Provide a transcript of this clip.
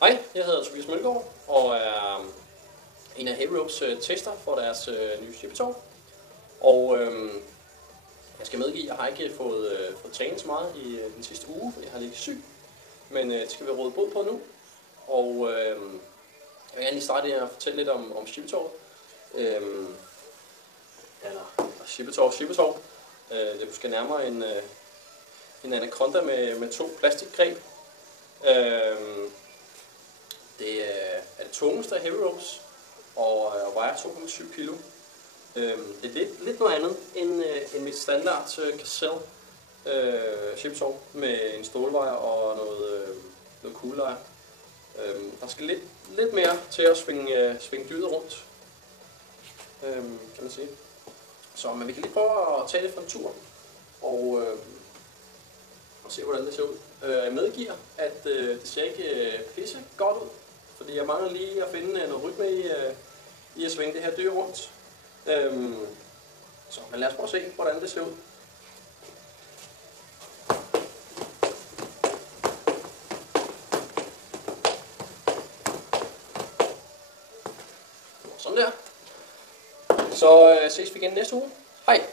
Hej, jeg hedder Tobias Mølgaard og er en af Heavy Ropes tester for deres nye shippetog. Og jeg skal medgive, at jeg har ikke fået trænet så meget i den sidste uge, for jeg har lidt syg. Men det skal vi råde bod på nu. Og jeg vil gerne lige starte med at fortælle lidt om shippetoget. Eller shippetog. Det er måske nærmere en anaconda med to plastikgreb. Det er det tungeste af Heavy Ropes og vejer 2,7 kilo. Det er lidt noget andet end mit standard Gazelle shippetog med en stålwire og noget kuglelejer. Der skal lidt mere til at svinge dyret rundt, kan man sige. Så men vi kan lige prøve at tage det fra en tur og se hvordan det ser ud. Jeg medgiver, at det ser ikke pisse godt ud, fordi jeg mangler lige at finde noget rytme i at svinge det her dyr rundt. Så men lad os prøve at se, hvordan det ser ud. Sådan der. Så ses vi igen næste uge. Hej!